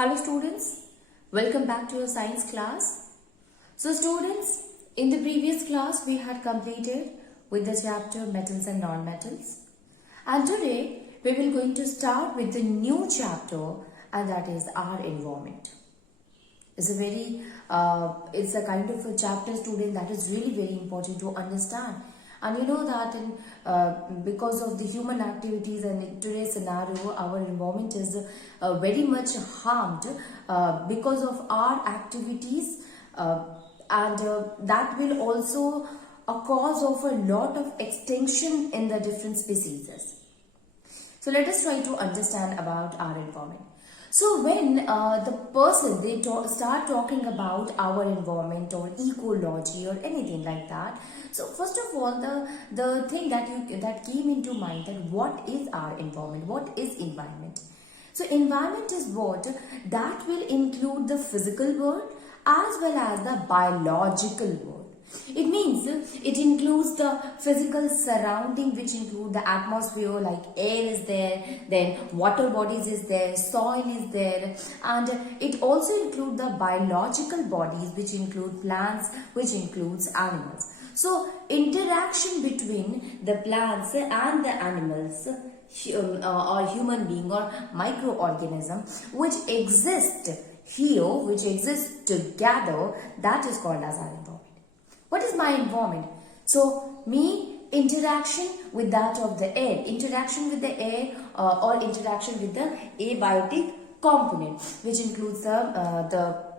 Hello students, welcome back to your science class. So students, in the previous class we had completed with the chapter metals and non-metals. And today we will going to start with the new chapter, and that is our environment. It's a kind of a chapter, student, that is really very important to understand. And you know that because of the human activities and in today's scenario, our environment is very much harmed because of our activities, and that will also a cause of a lot of extinction in the different species. So let us try to understand about our environment. So when the person start talking about our environment or ecology or anything like that, so first of all the thing that came into mind, that what is our environment, what is environment. So environment is what that will include the physical world as well as the biological world. It means it includes the physical surrounding, which include the atmosphere, like air is there, then water bodies is there, soil is there, and it also includes the biological bodies, which include plants, which includes animals. So interaction between the plants and the animals or human being or microorganism which exist here, which exist together, that is called as our environment. What is my environment? So, interaction with that of the air, interaction with the air or interaction with the abiotic component, which includes the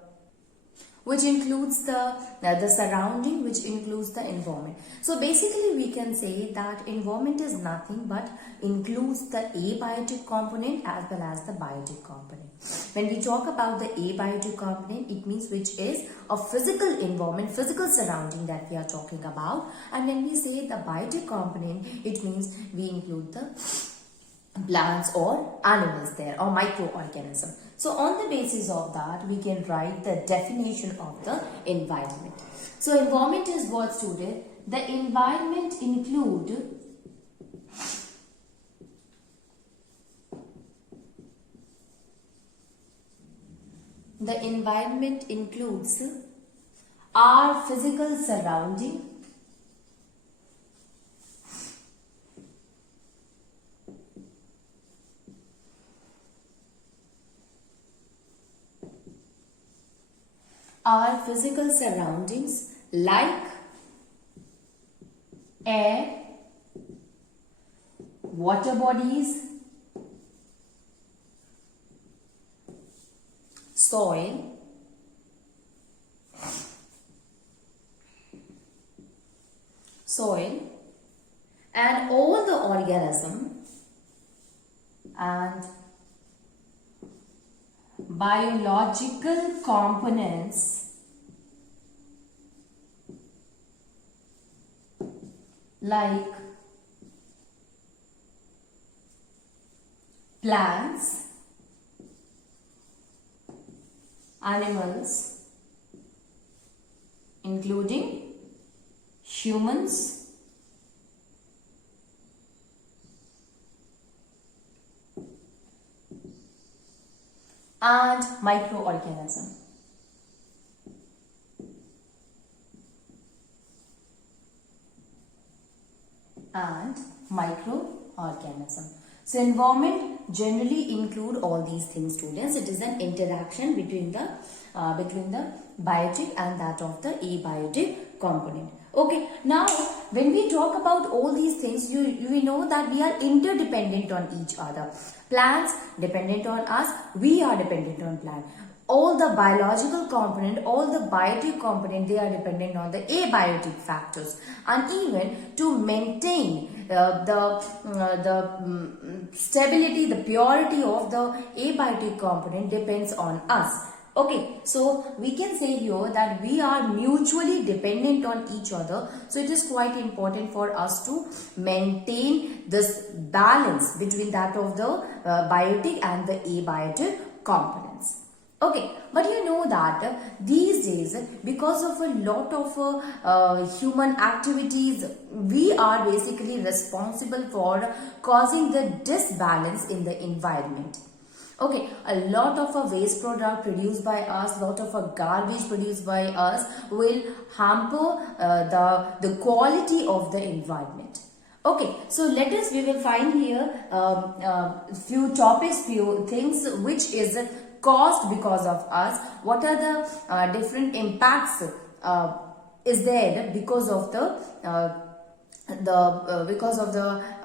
surrounding, which includes the environment. So basically we can say that environment is nothing but includes the abiotic component as well as the biotic component. When we talk about the abiotic component, it means which is a physical environment, physical surrounding that we are talking about. And when we say the biotic component, it means we include the plants or animals there or microorganism. So on the basis of that, we can write the definition of the environment. So environment is what, student? The environment includes our physical surrounding, like air, water bodies, soil, and all the organism and biological components like plants, animals, including humans, and microorganism. So environment generally include all these things, students. It is an interaction between the biotic and that of the abiotic component. Okay, now when we talk about all these things, we know that we are interdependent on each other. Plants dependent on us, we are dependent on plant. All the biological component, all the biotic component, they are dependent on the abiotic factors. And even to maintain the stability, the purity of the abiotic component depends on us. Okay, so we can say here that we are mutually dependent on each other. So it is quite important for us to maintain this balance between that of the biotic and the abiotic components. Okay, but you know that these days, because of a lot of human activities, we are basically responsible for causing the disbalance in the environment. Okay, a lot of a waste product produced by us, lot of a garbage produced by us will hamper the quality of the environment. Okay, so we will find here few topics, few things which is caused because of us. What are the different impacts is there because of the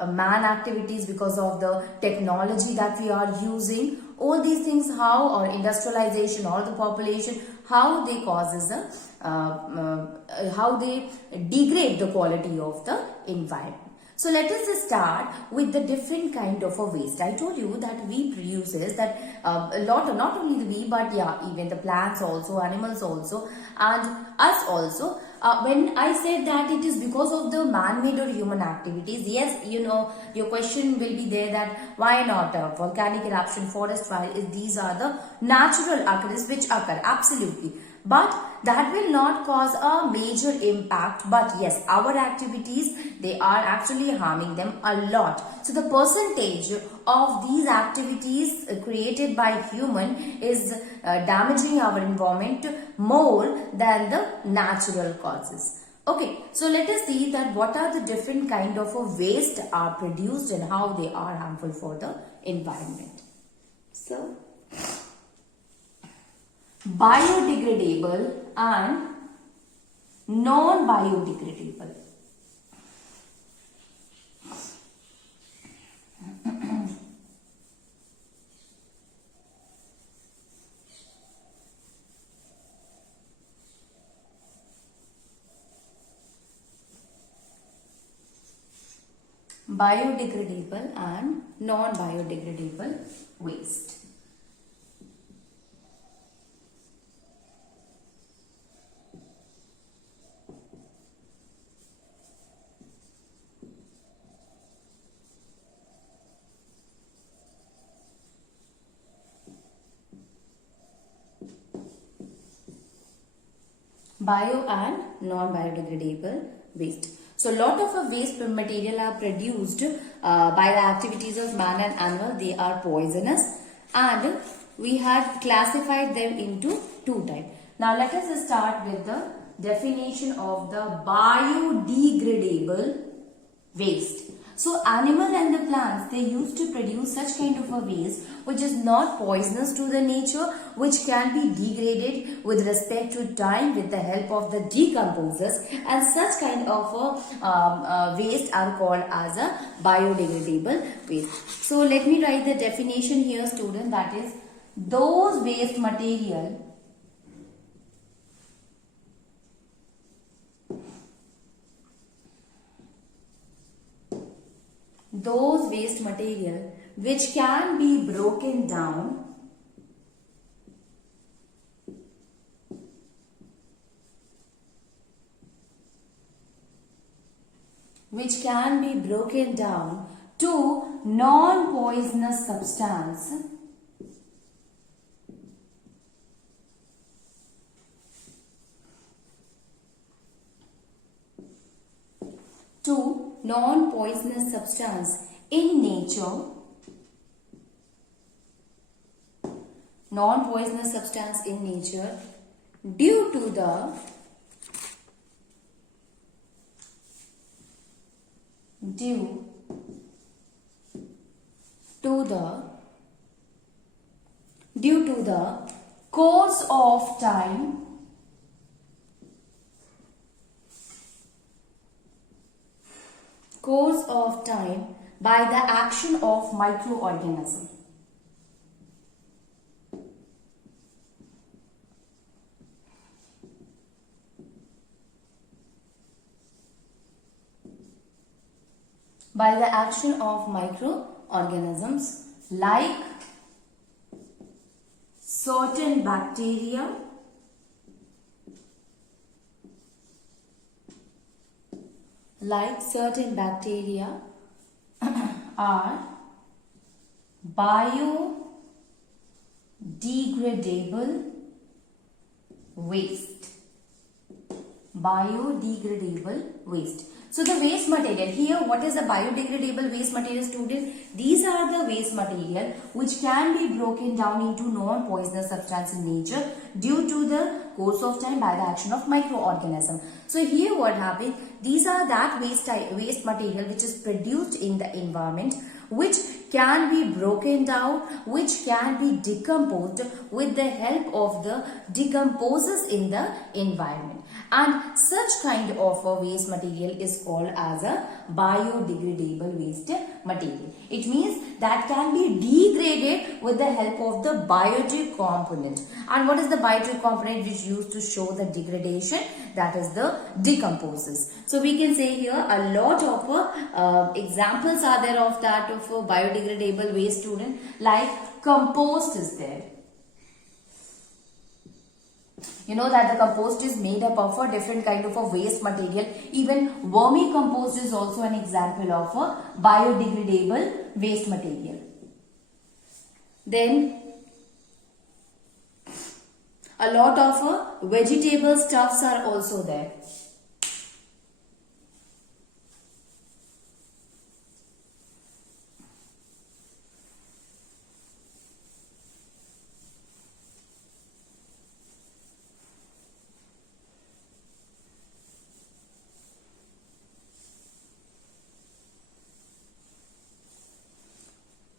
man activities, because of the technology that we are using. All these things, how or industrialization or the population, how they causes how they degrade the quality of the environment. So let us start with the different kind of a waste. I told you that we produces that a lot, not only the we, but yeah, even the plants also, animals also, and us also. When I said that it is because of the man-made or human activities, yes, you know, your question will be there that why not volcanic eruption, forest fire, if these are the natural occurrences which occur, absolutely. But that will not cause a major impact. But yes, our activities, they are actually harming them a lot. So the percentage of these activities created by human is damaging our environment more than the natural causes. Okay, so let us see that what are the different kind of waste are produced and how they are harmful for the environment. So, biodegradable and non-biodegradable. Biodegradable and non-biodegradable waste. Bio and non-biodegradable waste. So, lot of waste material are produced by the activities of man and animal. They are poisonous, and we had classified them into two types. Now, let us start with the definition of the biodegradable waste. So animal and the plants, they used to produce such kind of a waste which is not poisonous to the nature, which can be degraded with respect to time with the help of the decomposers, and such kind of waste are called as a biodegradable waste. So let me write the definition here, student, that is those waste material which can be broken down to non-poisonous substance in nature, due to the course of time by the action of microorganism. By the action of microorganisms like certain bacteria, are biodegradable waste. So the waste material here, what is the biodegradable waste material, student? These are the waste material which can be broken down into non-poisonous substance in nature due to the course of time by the action of microorganism. So here what happens, these are that waste material which is produced in the environment, which can be broken down, which can be decomposed with the help of the decomposers in the environment. And such kind of a waste material is called as a biodegradable waste material. It means that can be degraded with the help of the biotic component. And what is the biotic component which used to show the degradation? That is the decomposers. So we can say here a lot of examples are there of that of a biodegradable waste, student, like compost is there. You know that the compost is made up of a different kind of a waste material. Even vermicompost is also an example of a biodegradable waste material. Then a lot of vegetable stuffs are also there.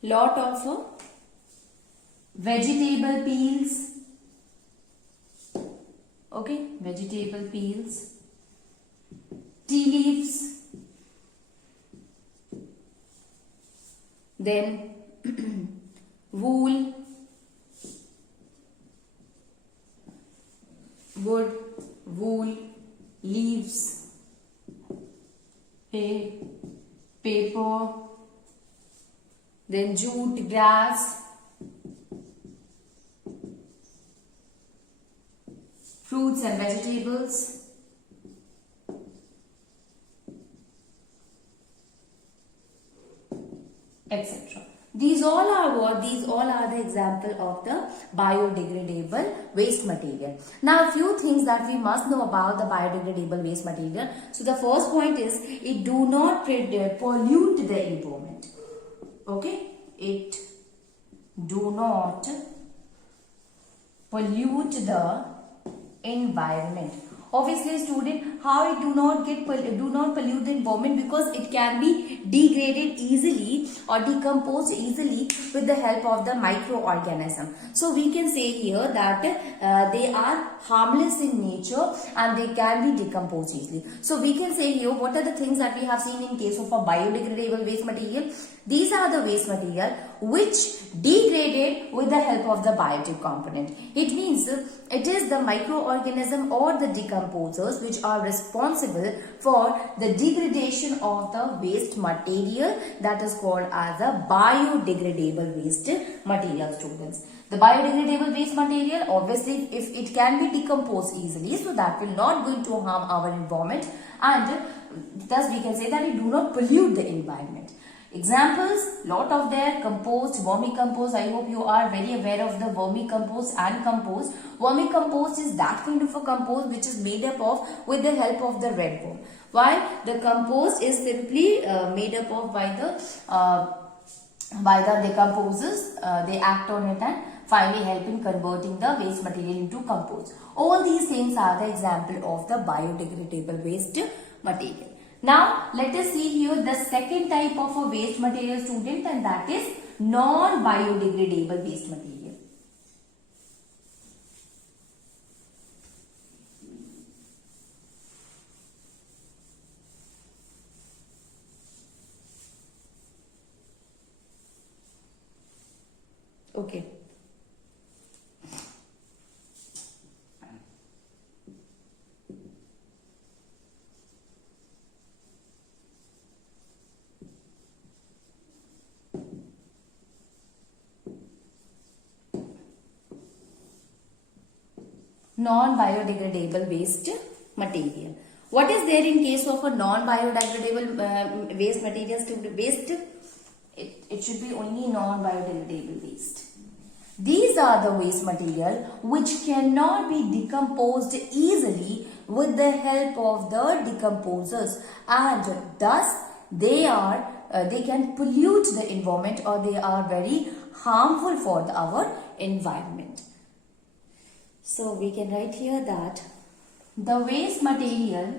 Lot of vegetable peels. Okay, vegetable peels, tea leaves, then wool, wood, wool, leaves, hay, paper, then jute, grass, fruits and vegetables, etc. These all are what? These all are the example of the biodegradable waste material. Now, a few things that we must know about the biodegradable waste material. So, the first point is it do not pollute the environment. Okay, it do not pollute the environment. Obviously, student, how it do not pollute the environment? Because it can be degraded easily or decomposed easily with the help of the microorganism. So we can say here that they are harmless in nature and they can be decomposed easily. So we can say here, what are the things that we have seen in case of a biodegradable waste material? These are the waste material which degraded with the help of the biotic component. It means it is the microorganism or the decomposers which are responsible for the degradation of the waste material, that is called as a biodegradable waste material, students. The biodegradable waste material, obviously, if it can be decomposed easily, so that will not going to harm our environment, and thus we can say that it do not pollute the environment. Examples, lot of their compost, vermicompost. I hope you are very aware of the vermicompost and compost. Vermicompost is that kind of a compost which is made up of with the help of the red worm. While the compost is simply made up of by the decomposers. They act on it and finally help in converting the waste material into compost. All these things are the example of the biodegradable waste material. Now, let us see here the second type of a waste material, student, and that is non-biodegradable waste material. Okay. Non-biodegradable waste material. What is there in case of a non-biodegradable waste material? Waste, it should be only non-biodegradable waste. These are the waste material which cannot be decomposed easily with the help of the decomposers, and thus they can pollute the environment, or they are very harmful for our environment. So we can write here that the waste material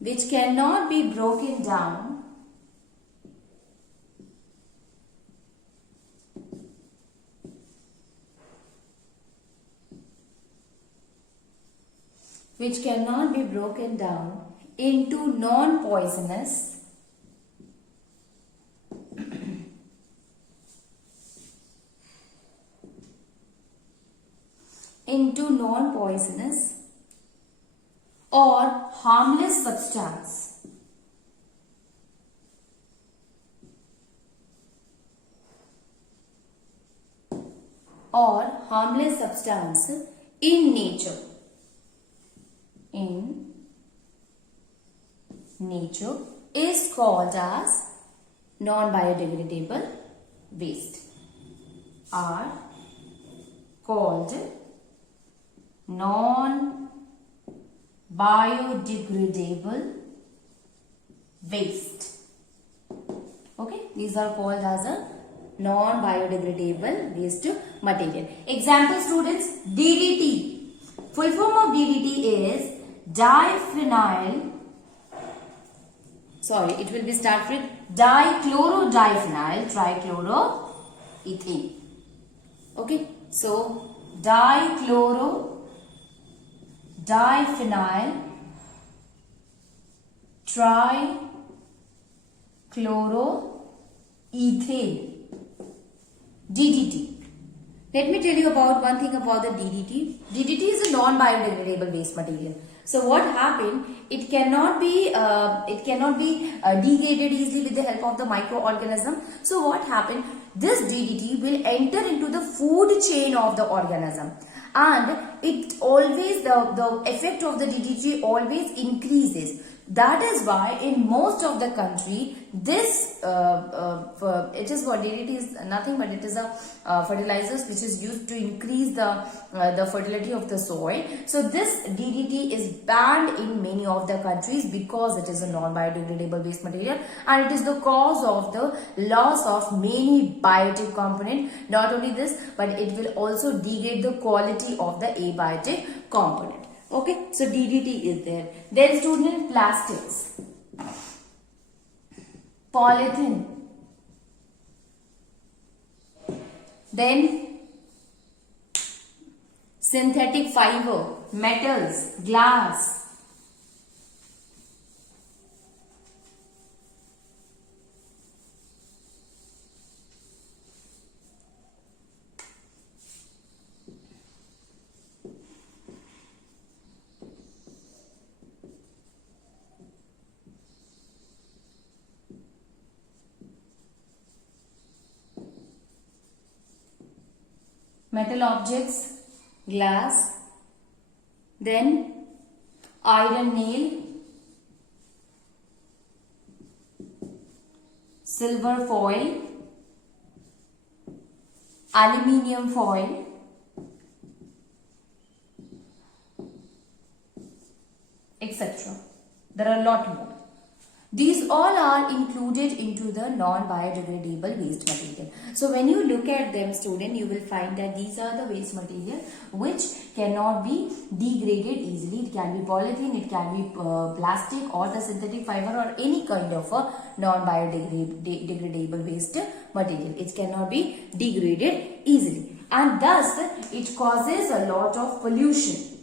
which cannot be broken down into non-poisonous or harmless substance in nature is called as non-biodegradable waste, are called non-biodegradable waste. Okay, these are called as a non-biodegradable waste material. Example, students, DDT. Full form of DDT is dichloromethyl. It will be start with dichloroethane. Okay, so diphenyl trichloroethane, DDT. Let me tell you about one thing about the DDT. DDT is a non-biodegradable waste material. So what happened? It cannot be degraded easily with the help of the microorganism. So what happened? This DDT will enter into the food chain of the organism, and it always the effect of the DDT always increases. That is why in most of the country this it is what DDT is nothing but it is a fertilizers which is used to increase the fertility of the soil. So this DDT is banned in many of the countries because it is a non-biodegradable waste material, and it is the cause of the loss of many biotic component. Not only this, but it will also degrade the quality of the abiotic component. Okay, so DDT is there. Then student, plastics, polythene, then synthetic fiber, metals, glass, metal objects, glass, then iron nail, silver foil, aluminium foil, etc. There are a lot more. These all are included into the non-biodegradable waste material. So when you look at them, student, you will find that these are the waste material which cannot be degraded easily. It can be polythene, it can be plastic or the synthetic fiber or any kind of a non-biodegradable waste material. It cannot be degraded easily, and thus it causes a lot of pollution.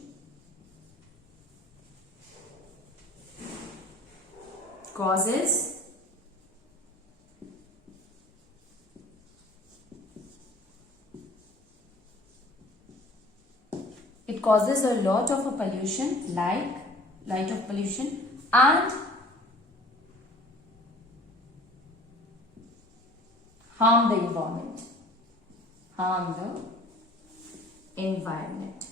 It causes a lot of a pollution, like light of pollution, and harm the environment.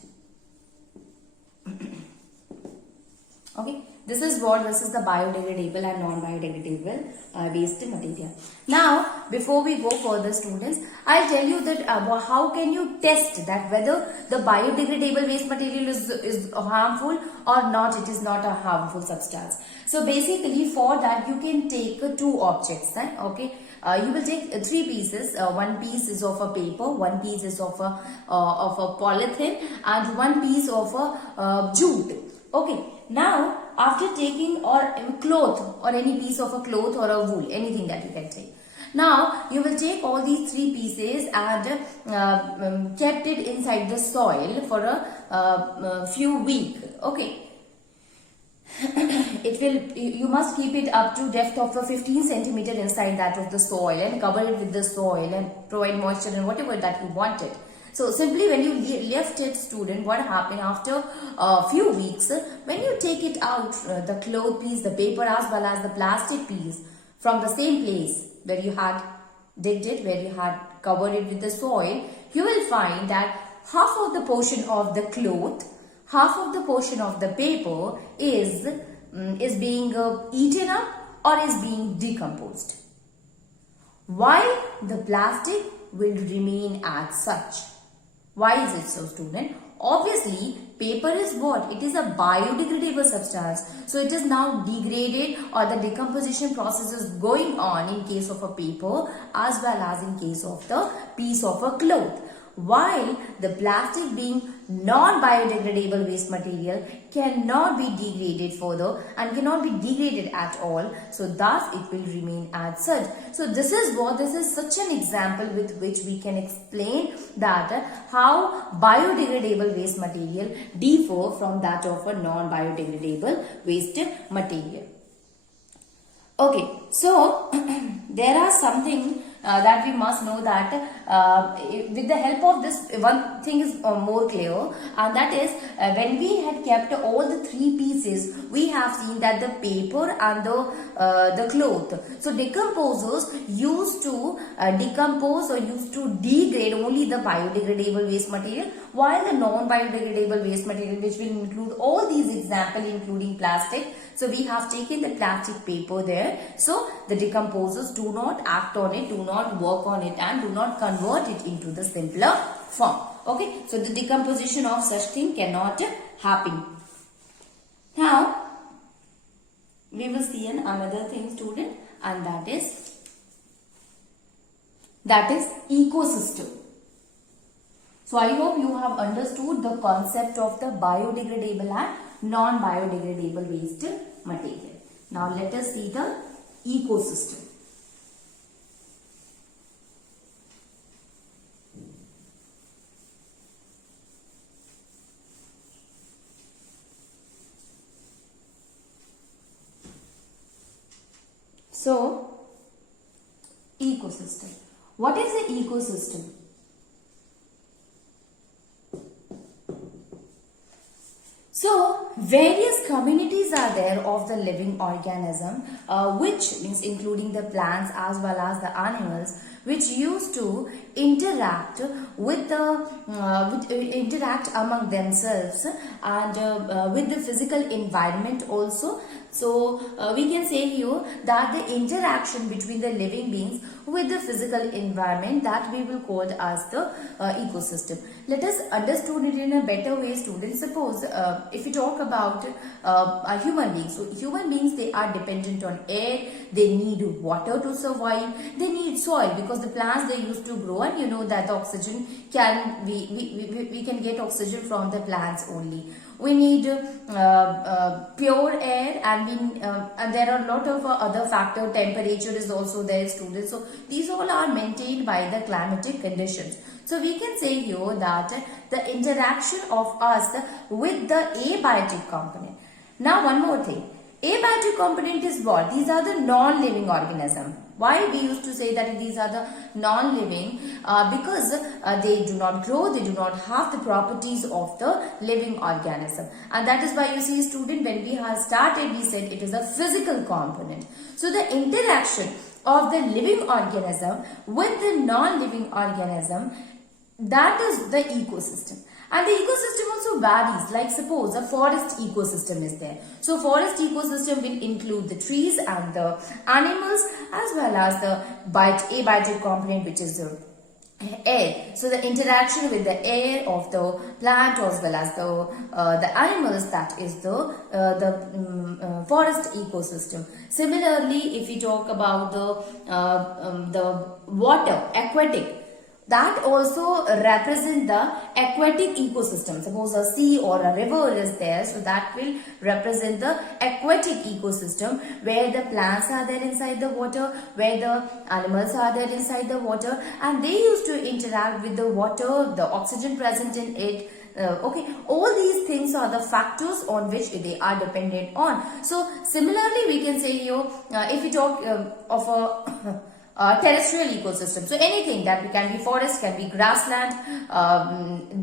Okay, This is the biodegradable and non-biodegradable waste material. Now, before we go further, students, I'll tell you that how can you test that whether the biodegradable waste material is harmful or not. It is not a harmful substance. So basically, for that you can take two objects. Okay. You will take three pieces. One piece is of a paper, one piece is of a polythene, and one piece of a jute. Okay. Now, after taking or cloth or any piece of a cloth or a wool, anything that you can take. Now, you will take all these three pieces and kept it inside the soil for a few weeks. Okay. You must keep it up to depth of a 15 centimeter inside that of the soil and cover it with the soil and provide moisture and whatever that you wanted. So simply when you left it, student, what happened after a few weeks, when you take it out, the cloth piece, the paper as well as the plastic piece from the same place where you had digged it, where you had covered it with the soil, you will find that half of the portion of the cloth, half of the portion of the paper is being eaten up or is being decomposed, while the plastic will remain as such. Why is it so, student? Obviously, paper is what? It is a biodegradable substance. So, it is now degraded or the decomposition process is going on in case of a paper as well as in case of the piece of a cloth. While the plastic being non-biodegradable waste material cannot be degraded further and cannot be degraded at all. So thus it will remain as such. So this is such an example with which we can explain that how biodegradable waste material differ from that of a non-biodegradable waste material. Okay, so there are something that we must know that with the help of this, one thing is more clear, and that is when we had kept all the three pieces, we have seen that the paper and the cloth. So decomposers used to decompose or used to degrade only the biodegradable waste material, while the non-biodegradable waste material, which will include all these examples including plastic. So we have taken the plastic paper there. So the decomposers do not act on it, do not work on it, and do not convert it into the simpler form. Okay. So the decomposition of such thing cannot happen. Now we will see another thing, student, and that is ecosystem. So I hope you have understood the concept of the biodegradable and non-biodegradable waste material. Now let us see the ecosystem. So, ecosystem. What is the ecosystem? So, various communities are there of the living organism, which means including the plants as well as the animals, which used to interact with interact among themselves and with the physical environment also. So we can say here that the interaction between the living beings with the physical environment, that we will call as the ecosystem. Let us understand it in a better way, students. Suppose if we talk about human beings, so human beings, they are dependent on air, they need water to survive, they need soil because the plants, they used to grow, and you know that the oxygen can we can get oxygen from the plants only. We need pure air, and there are a lot of other factors. Temperature is also there, students. So these all are maintained by the climatic conditions. So we can say here that the interaction of us with the abiotic component. Now one more thing. Abiotic component is what? These are the non-living organisms. Why we used to say that these are the non-living? Because they do not grow, they do not have the properties of the living organism. And that is why you see, student, when we have started, we said it is a physical component. So the interaction of the living organism with the non-living organism, that is the ecosystem. And the ecosystem also varies. Like suppose a forest ecosystem is there. So forest ecosystem will include the trees and the animals as well as the abiotic component, which is the air. So the interaction with the air of the plant as well as the animals, that is the forest ecosystem. Similarly, if we talk about the water, aquatic, that also represent the aquatic ecosystem. Suppose a sea or a river is there, so that will represent the aquatic ecosystem, where the plants are there inside the water, where the animals are there inside the water, and they used to interact with the water, the oxygen present in it. Okay, all these things are the factors on which they are dependent on. So similarly, we can say here, if we talk of a terrestrial ecosystem. So anything that can be forest, can be grassland,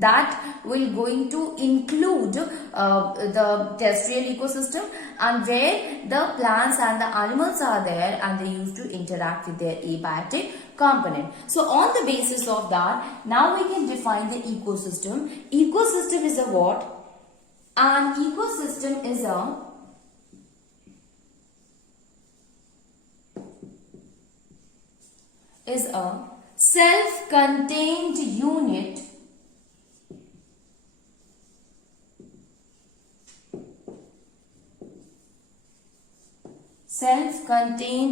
that will going to include the terrestrial ecosystem, and where the plants and the animals are there and they used to interact with their abiotic component. So on the basis of that, now we can define the ecosystem. Ecosystem is a what? An ecosystem is a self-contained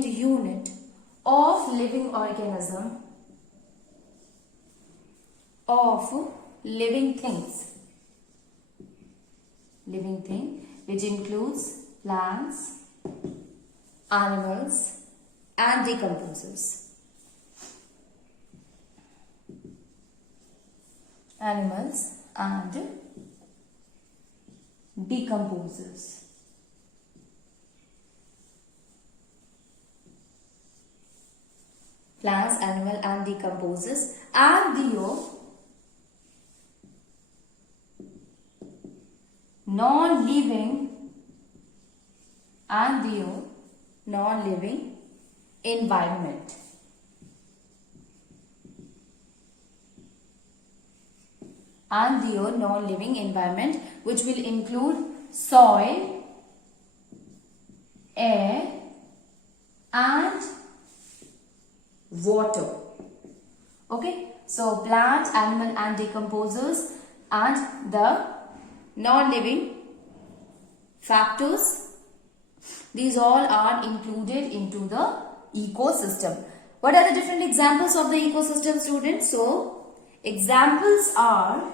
unit of living organism, of living thing, which includes plants, animals and decomposers. Animals and decomposers. Plants, animal and decomposers, and the non-living environment. And the non-living environment, which will include soil, air and water. Okay, so plant, animal and decomposers and the non-living factors, these all are included into the ecosystem. What are the different examples of the ecosystem, students? So examples are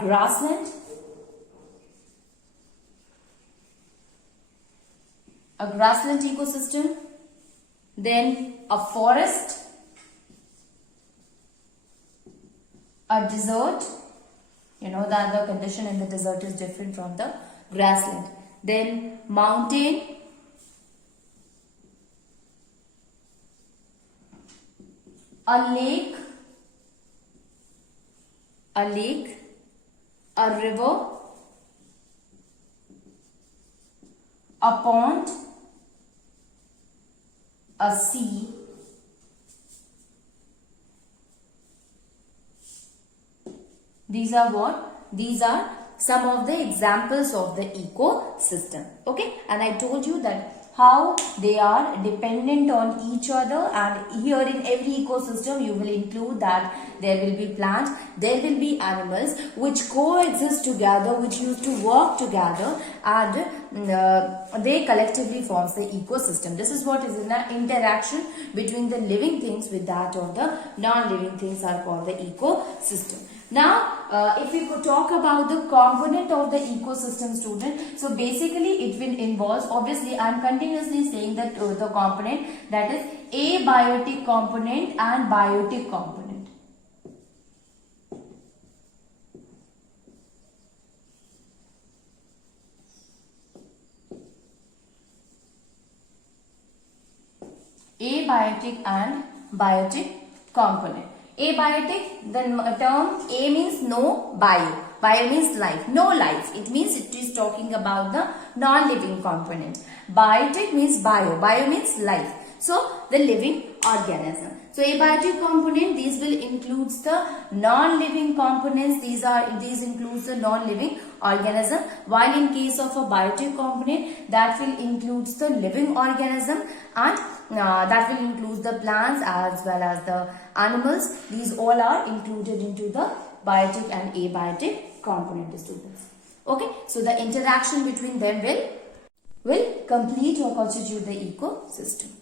grassland, a grassland ecosystem, then a forest, a desert. You know that the condition in the desert is different from the grassland. Then mountain, a lake, a river, a pond, a sea, these are what? These are some of the examples of the ecosystem. Okay, and I told you that how they are dependent on each other, and here in every ecosystem you will include that there will be plants, there will be animals which coexist together, which used to work together, and they collectively forms the ecosystem. This is what is in the interaction between the living things with that of the non-living things are called the ecosystem. Now, if we could talk about the component of the ecosystem, student, so basically it will involve, obviously I am continuously saying that the component, that is abiotic component and biotic component. Abiotic and biotic component. Abiotic, the term A means no, bio. Bio means life, no life. It means it is talking about the non-living component. Biotic means bio. Bio means life. So the living organism. So abiotic component, these will includes the non-living components. These includes the non-living organism. While in case of a biotic component, that will includes the living organism, and that will include the plants as well as the animals. These all are included into the biotic and abiotic component, students. Okay, so the interaction between them will complete or constitute the ecosystem.